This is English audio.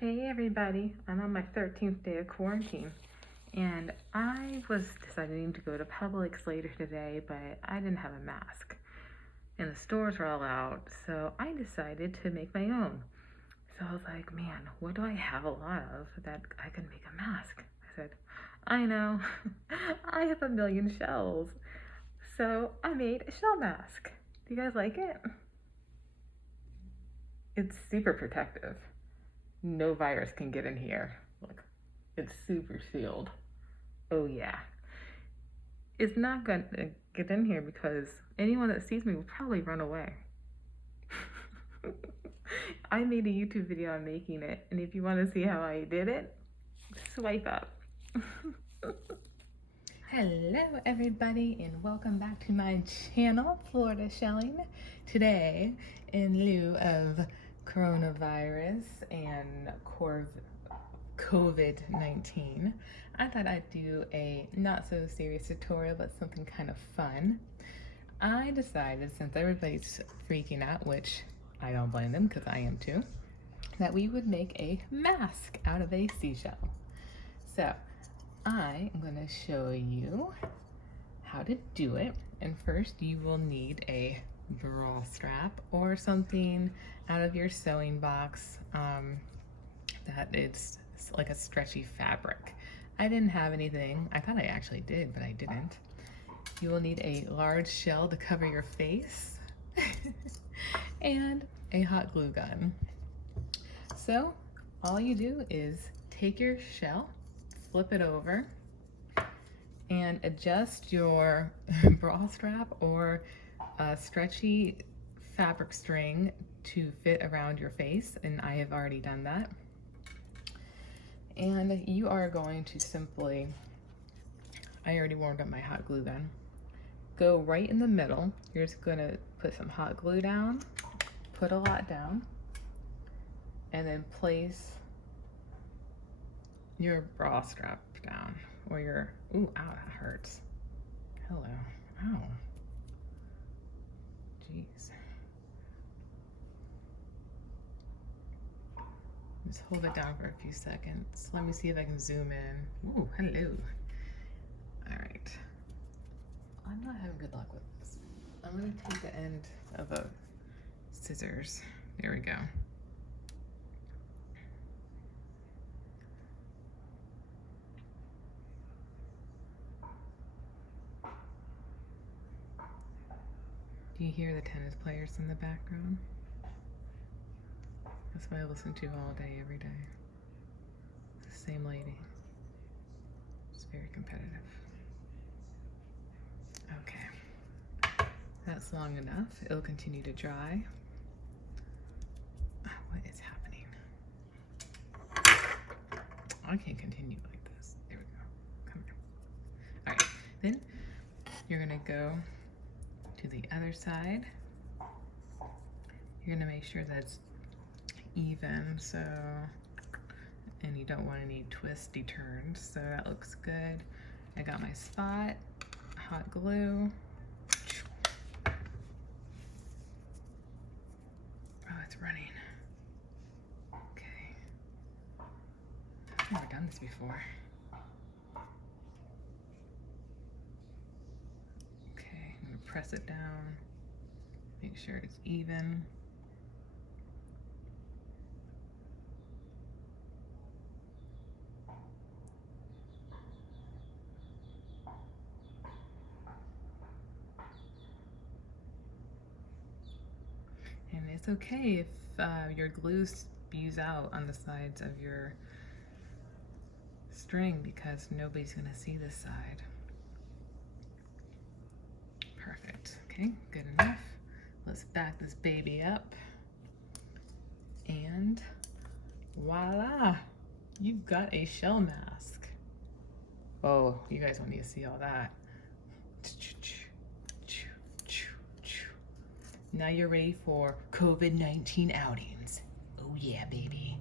Hey everybody, I'm on my 13th day of quarantine and I was deciding to go to Publix later today, but I didn't have a mask and the stores were all out, so I decided to make my own. So I was like, man, what do I have a lot of that I can make a mask? I said, I know, I have a million shells. So I made a shell mask. Do you guys like it? It's super protective. No virus can get in here. Look, it's super sealed. Oh yeah. It's not gonna get in here because anyone that sees me will probably run away. I made a YouTube video on making it, and if you want to see how I did it, swipe up. Hello everybody and welcome back to my channel, Florida Shelling. Today, in lieu of coronavirus and COVID-19, I thought I'd do a not so serious tutorial but something kind of fun. I decided, since everybody's freaking out, which I don't blame them because I am too, that we would make a mask out of a seashell. So I am going to show you how to do it. And first you will need a bra strap or something out of your sewing box that it's like a stretchy fabric. I didn't have anything. I thought I actually did, but I didn't. You will need a large shell to cover your face and a hot glue gun. So all you do is take your shell, flip it over, and adjust your bra strap or stretchy fabric string to fit around your face, and I have already done that. And you are going to simply, I already warmed up my hot glue gun, go right in the middle. You're just gonna put some hot glue down, put a lot down, and then place your bra strap down, or your, ooh, ow, that hurts. Hello, ow. Jeez. Just hold it down for a few seconds. Let me see if I can zoom in. Ooh, hello. All right. I'm not having good luck with this. I'm gonna take the end of a scissors. There we go. Do you hear the tennis players in the background? That's what I listen to all day, every day. It's the same lady. It's very competitive. Okay. That's long enough. It'll continue to dry. What is happening? I can't continue like this. There we go. Come here. All right. Then you're gonna go to the other side. You're gonna make sure that's even, so, and you don't want any twisty turns, so that looks good. I got my spot, hot glue. Oh, it's running. Okay. I've never done this before. Okay, I'm gonna press it down, make sure it's even. And it's okay if your glue spews out on the sides of your string because nobody's gonna see this side. Perfect, okay, good enough. Let's back this baby up. And voila, you've got a shell mask. Oh, you guys don't need to see all that. Now you're ready for COVID-19 outings. Oh yeah, baby.